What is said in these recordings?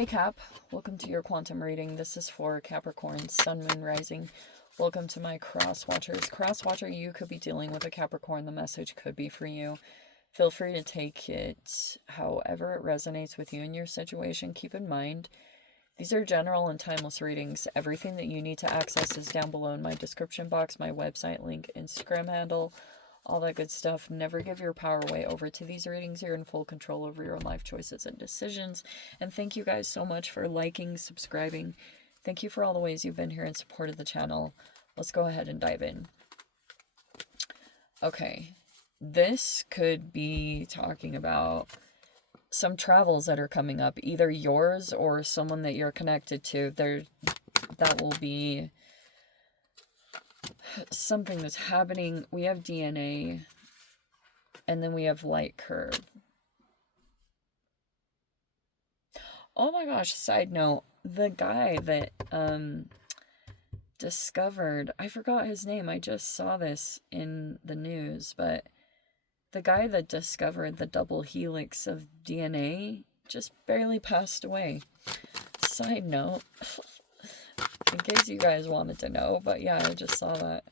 Hey Cap, welcome to your quantum reading. This is for Capricorn, Sun, Moon, Rising. Welcome to my cross watchers. Cross watcher, you could be dealing with a Capricorn. The message could be for you. Feel free to take it however it resonates with you in your situation. Keep in mind, these are general and timeless readings. Everything that you need to access is down below in my description box, my website link, Instagram handle, all that good stuff. Never give your power away over to these readings. You're in full control over your own life choices and decisions. And thank you guys so much for liking, subscribing. Thank you for all the ways you've been here and supported the channel. Let's go ahead and dive in. Okay, this could be talking about some travels that are coming up, either yours or someone that you're connected to. That will be something that's happening. We have DNA, and then we have light curve. Oh my gosh, side note, the guy that discovered, I forgot his name, I just saw this in the news, but the guy that discovered the double helix of DNA just barely passed away. Side note, in case you guys wanted to know, but yeah, I just saw that.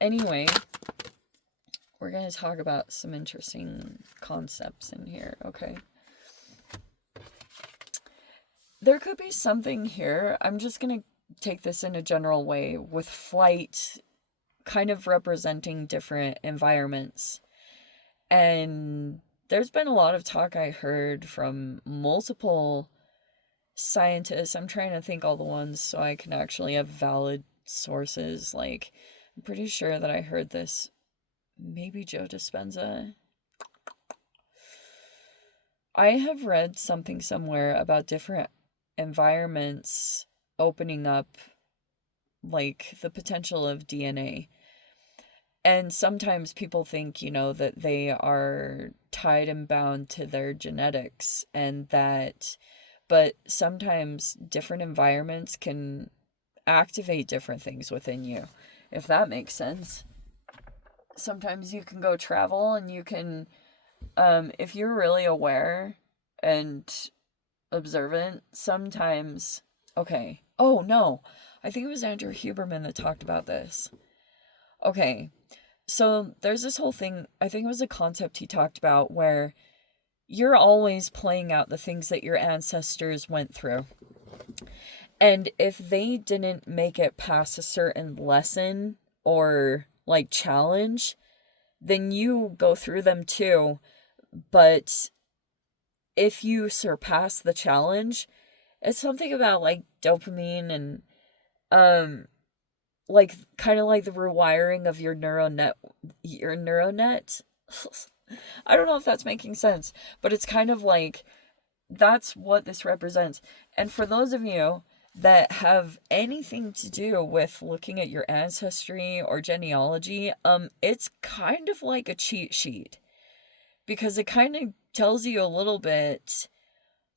Anyway, we're going to talk about some interesting concepts in here, okay? There could be something here. I'm just going to take this in a general way with flight kind of representing different environments. And there's been a lot of talk I heard from multiple scientists. I'm trying to think all the ones so I can actually have valid sources. Like, I'm pretty sure that I heard this. Maybe Joe Dispenza. I have read something somewhere about different environments opening up, like, the potential of DNA. And sometimes people think, that they are tied and bound to their genetics, and that, but sometimes different environments can activate different things within you, if that makes sense. Sometimes you can go travel and you can, if you're really aware and observant, sometimes, okay. Oh, no. I think it was Andrew Huberman that talked about this. Okay. So there's this whole thing, I think it was a concept he talked about, where you're always playing out the things that your ancestors went through. And if they didn't make it past a certain lesson or like challenge, then you go through them too. But if you surpass the challenge, it's something about like dopamine and like kind of like the rewiring of your neuronet. I don't know if that's making sense, but it's kind of like that's what this represents. And for those of you that have anything to do with looking at your ancestry or genealogy, it's kind of like a cheat sheet, because it kind of tells you a little bit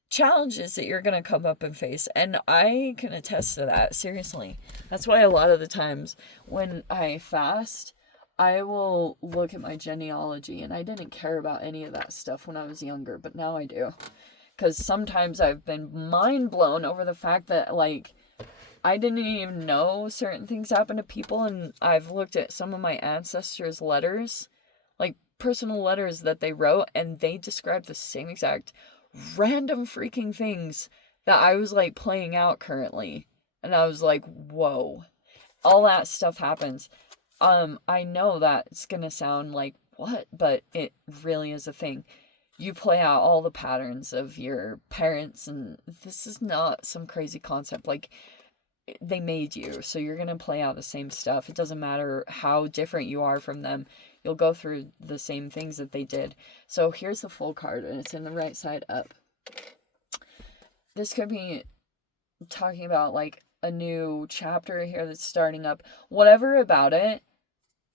challenges that you're going to come up and face. And I can attest to that, seriously. That's why a lot of the times when I fast, I will look at my genealogy, and I didn't care about any of that stuff when I was younger, but now I do. Because sometimes I've been mind blown over the fact that, like, I didn't even know certain things happen to people, and I've looked at some of my ancestors' letters, like personal letters that they wrote, and they describe the same exact random freaking things that I was like playing out currently. And I was like, whoa, all that stuff happens. I know that it's gonna sound like what, but it really is a thing. You play out all the patterns of your parents, and this is not some crazy concept. Like, they made you, so you're gonna play out the same stuff. It doesn't matter how different you are from them. You'll go through the same things that they did. So here's the full card, and it's in the right side up. This could be talking about like a new chapter here that's starting up. Whatever about it,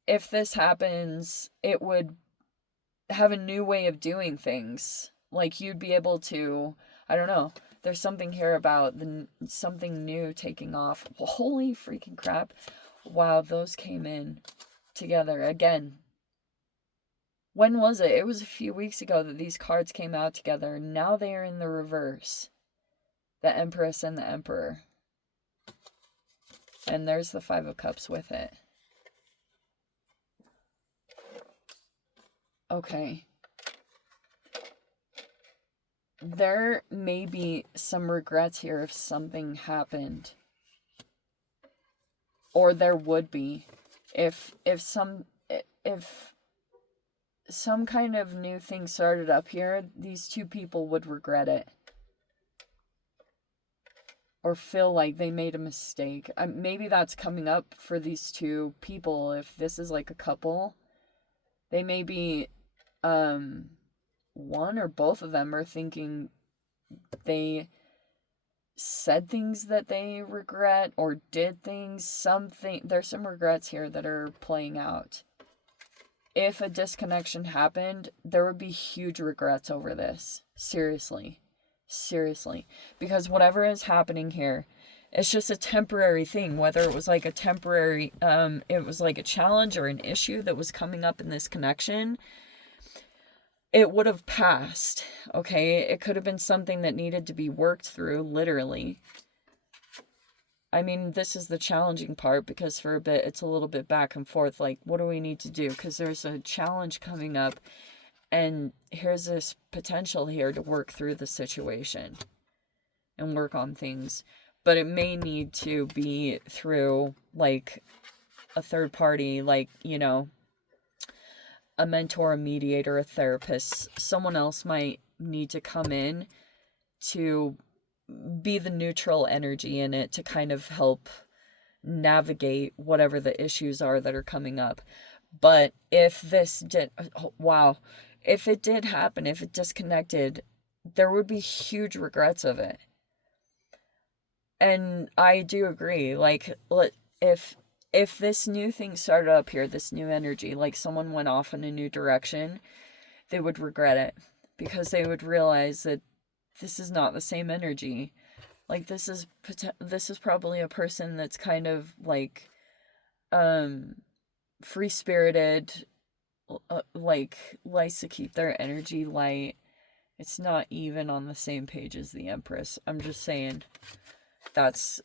if this happens, it would have a new way of doing things. Like, you'd be able to, I don't know, there's something here about something new taking off. Well, holy freaking crap. Wow, those came in together again. When was it? It was a few weeks ago that these cards came out together. Now they are in the reverse. the Empress and the Emperor. And there's the Five of Cups with it. Okay. There may be some regrets here if something happened. Or there would be. If some kind of new thing started up here, these two people would regret it. Or feel like they made a mistake. Maybe that's coming up for these two people. If this is like a couple, they may be, one or both of them are thinking they said things that they regret or did things, something. There's some regrets here that are playing out. If a disconnection happened, there would be huge regrets over this. Seriously. Because whatever is happening here, it's just a temporary thing. Whether it was like a temporary, it was like a challenge or an issue that was coming up in this connection, it would have passed, okay? It could have been something that needed to be worked through, literally. I mean, this is the challenging part, because for a bit, it's a little bit back and forth, like, what do we need to do? Because there's a challenge coming up, and here's this potential here to work through the situation and work on things. But it may need to be through, like, a third party, like, you know, a mentor, a mediator, a therapist. Someone else might need to come in to be the neutral energy in it to kind of help navigate whatever the issues are that are coming up. But if this did, if it did happen, if it disconnected, there would be huge regrets of it. And I do agree, like, if this new thing started up here, this new energy, like someone went off in a new direction, they would regret it, because they would realize that this is not the same energy. Like, this is probably a person that's kind of like free-spirited, like likes to keep their energy light. It's not even on the same page as the Empress. I'm just saying,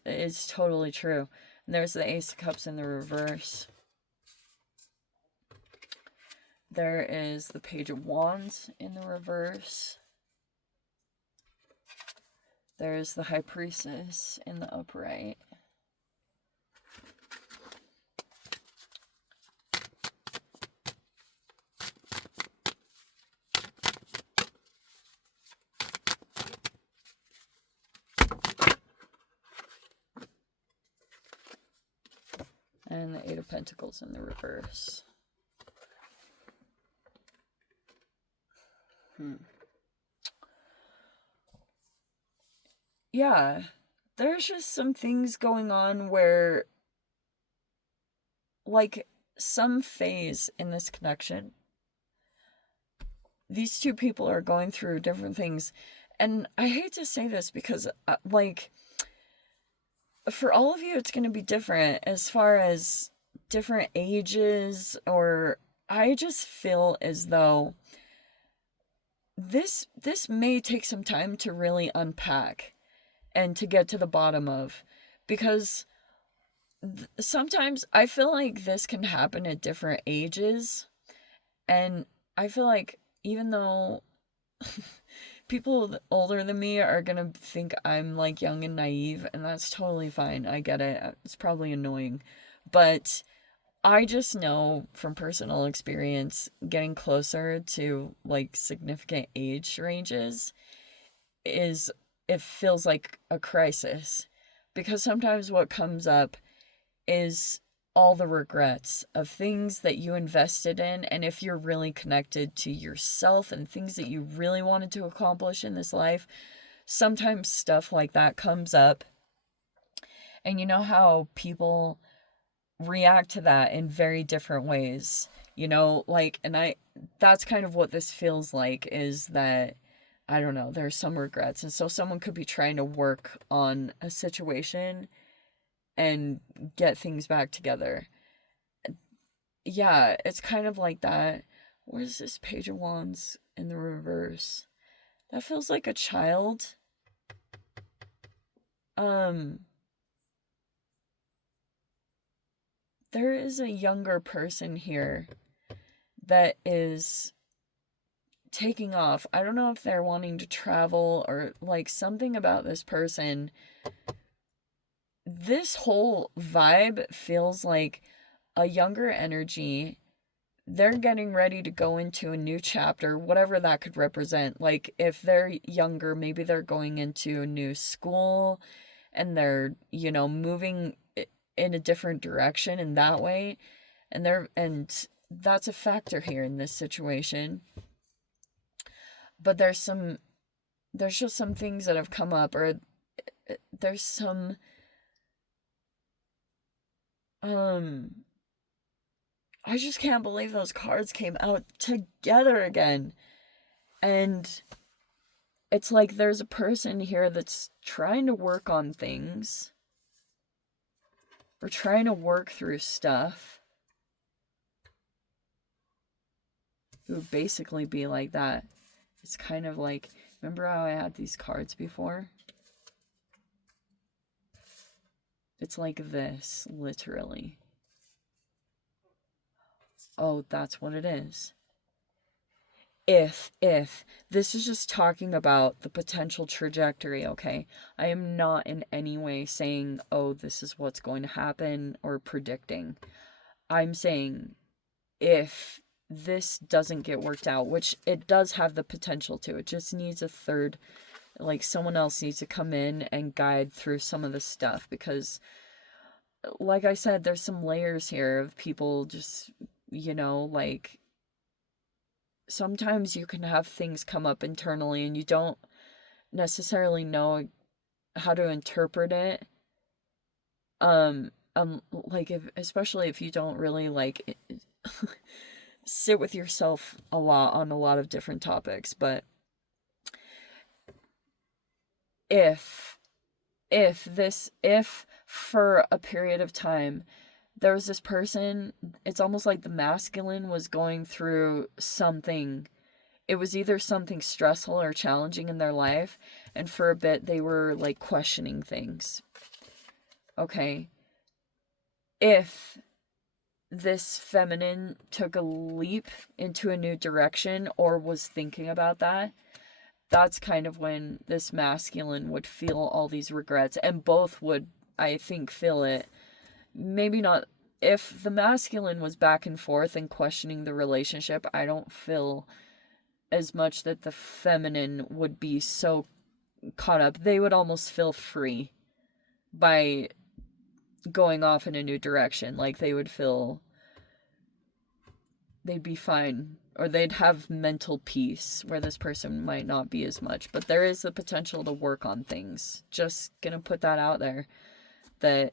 it's totally true. And there's the Ace of Cups in the reverse. There is the Page of Wands in the reverse. There's the High Priestess in the upright. And the Eight of Pentacles in the reverse. Yeah, there's just some things going on where, like, some phase in this connection, these two people are going through different things. And I hate to say this because, like, for all of you, it's going to be different as far as different ages, or I just feel as though this may take some time to really unpack and to get to the bottom of, because sometimes I feel like this can happen at different ages, and I feel like even though people older than me are gonna think I'm like young and naive, and that's totally fine. I get it. It's probably annoying, but I just know from personal experience, getting closer to like significant age ranges it feels like a crisis, because sometimes what comes up is all the regrets of things that you invested in, and if you're really connected to yourself and things that you really wanted to accomplish in this life, sometimes stuff like that comes up. And you know how people react to that in very different ways, you know, like, and that's kind of what this feels like, is that, I don't know, there's some regrets. And so someone could be trying to work on a situation and get things back together. Yeah, it's kind of like that. Where's this Page of Wands in the reverse? That feels like a child. there is a younger person here that is taking off. I don't know if they're wanting to travel or like something about this person. This whole vibe feels like a younger energy. They're getting ready to go into a new chapter, whatever that could represent. Like if they're younger, maybe they're going into a new school and they're, moving in a different direction in that way. And that's a factor here in this situation. But there's just some things that have come up, or there's some I just can't believe those cards came out together again. And it's like there's a person here that's trying to work on things, or trying to work through stuff. It would basically be like that. It's kind of like, remember how I had these cards before? It's like this, literally. Oh, that's what it is. If this is just talking about the potential trajectory, okay? I am not in any way saying, oh, this is what's going to happen, or predicting. I'm saying if this doesn't get worked out, which it does have the potential to, it just needs a third, like someone else needs to come in and guide through some of the stuff, because like I said, there's some layers here of people just, like sometimes you can have things come up internally and you don't necessarily know how to interpret it. Like especially if you don't really like sit with yourself a lot on a lot of different topics. But if for a period of time there was this person, it's almost like the masculine was going through something. It was either something stressful or challenging in their life, and for a bit they were like questioning things. Okay. If this feminine took a leap into a new direction or was thinking about that, that's kind of when this masculine would feel all these regrets, and both would, I think, feel it. Maybe not. If the masculine was back and forth and questioning the relationship, I don't feel as much that the feminine would be so caught up. They would almost feel free by going off in a new direction. Like they would feel they'd be fine, or they'd have mental peace, where this person might not be as much. But there is the potential to work on things. Just gonna put that out there, that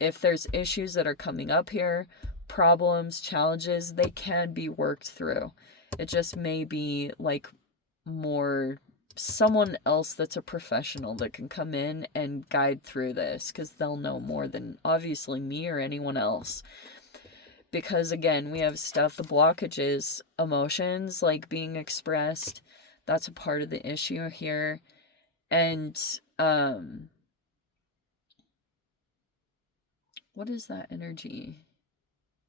if there's issues that are coming up here, problems, challenges, they can be worked through. It just may be like more someone else that's a professional that can come in and guide through this, because they'll know more than obviously me or anyone else. Because again, we have stuff, the blockages, emotions like being expressed, that's a part of the issue here. And what is that energy?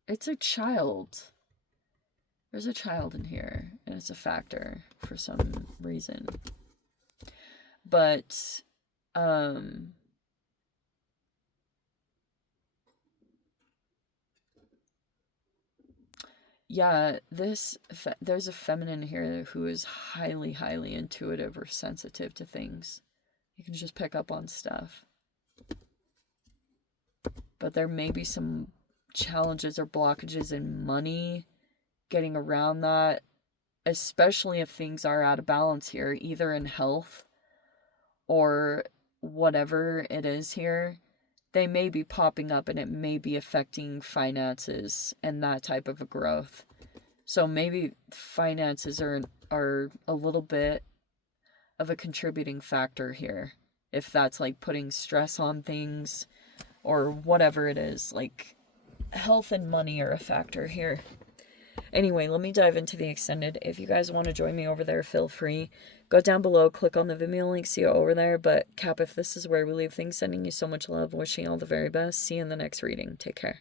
It's a child. There's a child in here, and it's a factor for some reason. But yeah, there's a feminine here who is highly, highly intuitive or sensitive to things. You can just pick up on stuff. But there may be some challenges or blockages in money, getting around that, especially if things are out of balance here, either in health or whatever it is here. They may be popping up, and it may be affecting finances and that type of a growth. So maybe finances are a little bit of a contributing factor here, if that's like putting stress on things or whatever it is. Like health and money are a factor here. Anyway, let me dive into the extended. If you guys want to join me over there, feel free. Go down below, click on the Vimeo link, see you over there. But Cap, if this is where we leave things, sending you so much love, wishing you all the very best. See you in the next reading. Take care.